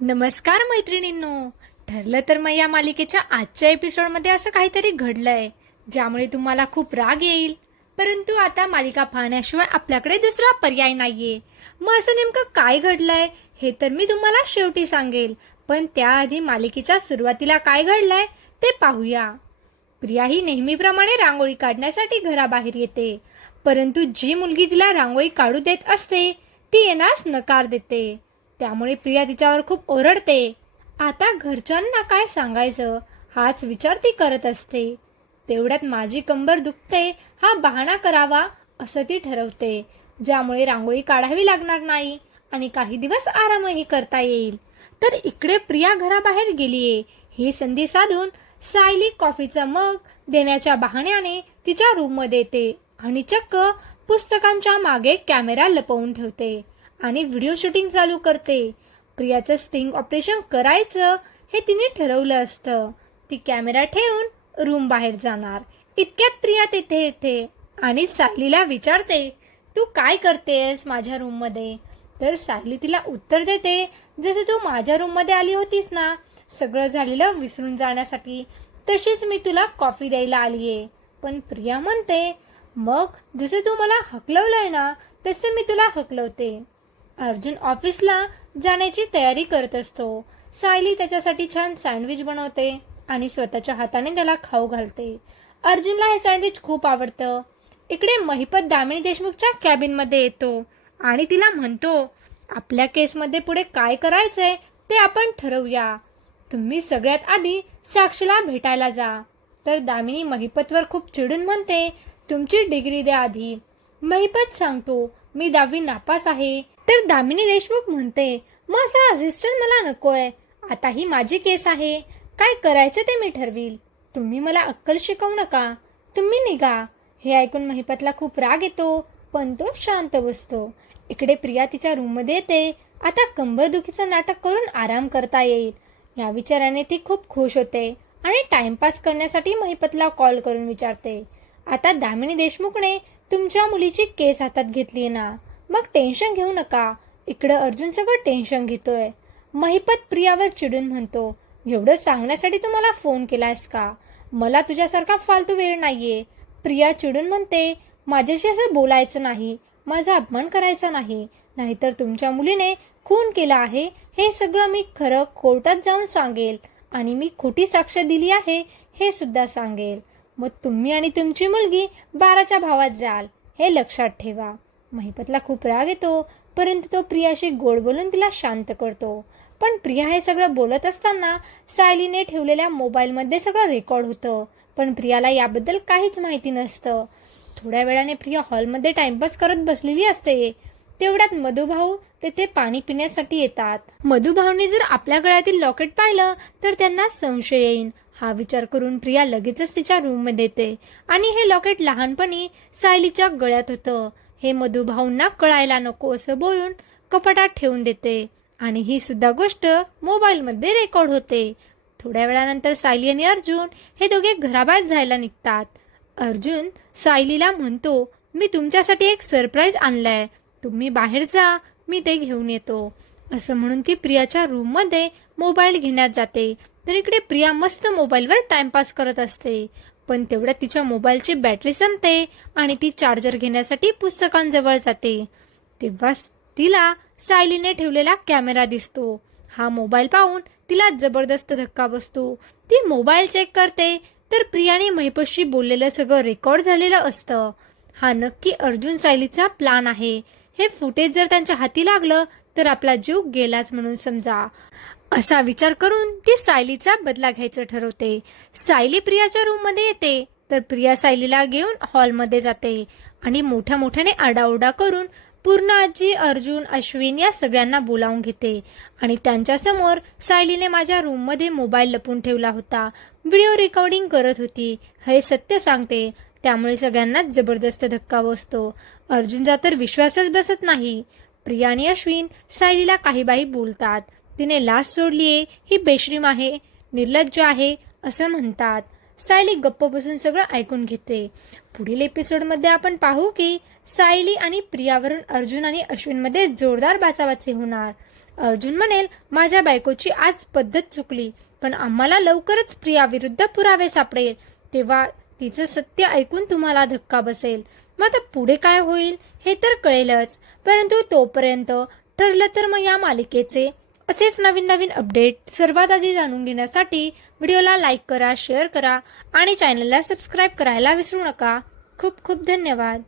नमस्कार मैत्रिणींनो. ठरलं तर मग या मालिकेच्या आजच्या एपिसोडमध्ये असं काहीतरी घडलंय ज्यामुळे तुम्हाला खूप राग येईल. परंतु आता मालिका पाहण्याशिवाय आपल्याकडे दुसरा पर्याय नाहीये. मग असं नेमकं काय घडलंय हे तर मी तुम्हाला शेवटी सांगेल, पण त्याआधी मालिकेच्या सुरुवातीला काय घडलंय ते पाहूया. प्रिया ही नेहमीप्रमाणे रांगोळी काढण्यासाठी घराबाहेर येते, परंतु जी मुलगी तिला रांगोळी काढू देत असते ती येण्यास नकार देते. त्यामुळे प्रिया तिच्यावर खूप ओरडते. आता घरच्यांना काय सांगायचं हाच विचार ती करत असते. तेवढ्यात माझी कंबर दुखते हा बहाणा करावा असं ती ठरवते, ज्यामुळे रांगोळी काढावी लागणार नाही आणि काही दिवस आरामही करता येईल. तर इकडे प्रिया घराबाहेर गेलीये ही संधी साधून सायली कॉफीचा मग देण्याच्या बहाण्याने तिच्या रूममध्ये येते आणि चक्क पुस्तकांच्या मागे कॅमेरा लपवून ठेवते आणि व्हिडिओ शूटिंग चालू करते. प्रियाचं स्टिंग ऑपरेशन करायचं हे तिने ठरवलं असतं. ती कॅमेरा ठेवून रूम बाहेर जाणार. इतक्यात प्रिया तिथे येते आणि सायलीला विचारते, तू काय करतेस माझ्या रूम मध्ये? तर सायली तिला उत्तर देते, जसे तू माझ्या रूम मध्ये आली होतीस ना सगळं झालेलं विसरून जाण्यासाठी, तशीच मी तुला कॉफी द्यायला आलीये. पण प्रिया म्हणते, मग जसे तू मला हकलवलंय ना तसे मी तुला हकलवते. अर्जुन ऑफिसला जाण्याची तयारी करत असतो. सायली त्याच्यासाठी छान सँडविच बनवते आणि स्वतःच्या हाताने त्याला खाऊ घालते. अर्जुनला हे सँडविच खूप आवडतं. इकडे महिपत दामिनी देशमुखच्या कॅबिनमध्ये येतो आणि तिला म्हणतो, आपल्या केसमध्ये पुढे काय करायचंय ते आपण ठरवूया. तुम्ही सगळ्यात आधी साक्षीला भेटायला जा. तर दामिनी महिपतवर खूप चिडून म्हणते, तुमची डिग्री द्या आधी. महिपत सांगतो, मी 10वी नापास आहे. तर दामिनी देशमुख म्हणते, मग असा असिस्टंट मला नकोय. आता ही माझी केस आहे, काय करायचं ते मी ठरवील. तुम्ही मला अक्कल शिकवू नका, तुम्ही निघा. हे ऐकून महिपतला खूप राग येतो, पण तो शांत बसतो. इकडे प्रिया तिच्या रूममध्ये येते. आता कंबरदुखीचं नाटक करून आराम करता येईल या विचाराने ती खूप खुश होते आणि टाइमपास करण्यासाठी महिपतला कॉल करून विचारते, आता दामिनी देशमुखने तुमच्या मुलीची केस हातात घेतली ना, मग टेन्शन घेऊ नका. इकडं अर्जुन सगळं टेन्शन घेतोय. महिपत प्रियावर चिडून म्हणतो, एवढं सांगण्यासाठी तू मला फोन केलायस का? मला तुझ्यासारखा फालतू वेळ नाहीये. प्रिया चिडून म्हणते, माझ्याशी असं बोलायचं नाही, माझा अपमान करायचा नाही, नाहीतर तुमच्या मुलीने खून केला आहे हे सगळं मी खरं कोर्टात जाऊन सांगेल आणि मी खोटी साक्ष दिली आहे हे सुद्धा सांगेल. मग तुम्ही आणि तुमची मुलगी 12च्या भावात जाल, हे लक्षात ठेवा. महिपतला खूप राग येतो, परंतु तो प्रियाशी गोड बोलून तिला शांत करतो. पण प्रिया हे सगळं बोलत असताना सायलीने ठेवलेल्या मोबाईलमध्ये सगळं रेकॉर्ड होतं, पण प्रियाला याबद्दल काहीच माहिती नसतं. थोड्या वेळाने प्रिया हॉलमध्ये टाइमपास करत बसलेली असते. तेवढ्यात मधुभाऊ तेथे पाणी पिण्यासाठी येतात. मधुभाऊने जर आपल्या गळ्यातील लॉकेट पाहिलं तर त्यांना संशय येईल. हा विचार करून प्रिया लगेचच तिच्या रूममध्ये येते आणि हे लॉकेट लहानपणी सायलीच्या गळ्यात होतं हे मधुभाऊंना कळायला नको असं बोलून कपाटात ठेवून देते आणि ही सुद्धा गोष्ट मोबाईलमध्ये रेकॉर्ड होते. थोड्या वेळानंतर सायली आणि अर्जुन हे दोघे घराबाहेर जायला निघतात. अर्जुन सायलीला म्हणतो, मी तुमच्यासाठी एक सरप्राईज आणलाय, तुम्ही बाहेर जा, मी ते घेऊन येतो. असं म्हणून ती प्रियाच्या रूममध्ये मोबाईल घेण्यात जाते. तर इकडे प्रिया मस्त मोबाईलवर टाइमपास करत असते, पण तेवढ्यात तिच्या मोबाईलची बॅटरी संपते आणि ती चार्जर घेण्यासाठी पुस्तकांजवळ जाते. तेव्हा तिला सायलीने ठेवलेला कॅमेरा दिसतो. हा मोबाईल पाहून तिला जबरदस्त धक्का बसतो. ती मोबाईल चेक करते तर प्रियाने महिपतशी बोललेलं सगळं रेकॉर्ड झालेलं असतं. हा नक्की अर्जुन सायलीचा प्लान आहे. हे फुटेज जर त्यांच्या हाती लागलं तर आपला जीव गेलाच म्हणून समजा. असा विचार करून ती सायलीचा बदला घ्यायचं ठरवते. सायली प्रियाच्या रूममध्ये येते तर प्रिया सायलीला घेऊन हॉलमध्ये जाते आणि मोठ्या मोठ्याने आरडाओरडा करून पूर्ण आजी, अर्जुन, अश्विन या सगळ्यांना बोलावून घेते आणि त्यांच्यासमोर सायलीने माझ्या रूममध्ये मोबाईल लपून ठेवला होता, व्हिडिओ रेकॉर्डिंग करत होती हे सत्य सांगते. त्यामुळे सगळ्यांनाच जबरदस्त धक्का बसतो. अर्जुनचा तर विश्वासच बसत नाही. प्रिया आणि अश्विन सायलीला काही बाई बोलतात. तिने लाच सोडलीये, ही बेशरीम आहे, निर्लज्ज आहे असं म्हणतात. सायली गप्प बसून सगळं ऐकून घेते. पुढील एपिसोडमध्ये आपण पाहू की सायली आणि प्रियावरून अर्जुन आणि अश्विनमध्ये जोरदार बाचाबाची होणार अर्जुन म्हणेल, माझ्या बायकोची आज पद्धत चुकली, पण आम्हाला लवकरच प्रियाविरुद्ध पुरावे सापडेल, तेव्हा तिचं सत्य ऐकून तुम्हाला धक्का बसेल. मग आता पुढे काय होईल हे तर कळेलच. परंतु तोपर्यंत ठरलं तर मग या मालिकेचे असेच नवीन नवीन अपडेट सर्वात आधी जाणून घेण्यासाठी व्हिडिओला लाईक करा, शेअर करा आणि चॅनलला सबस्क्राईब करायला विसरू नका. खूप खूप धन्यवाद.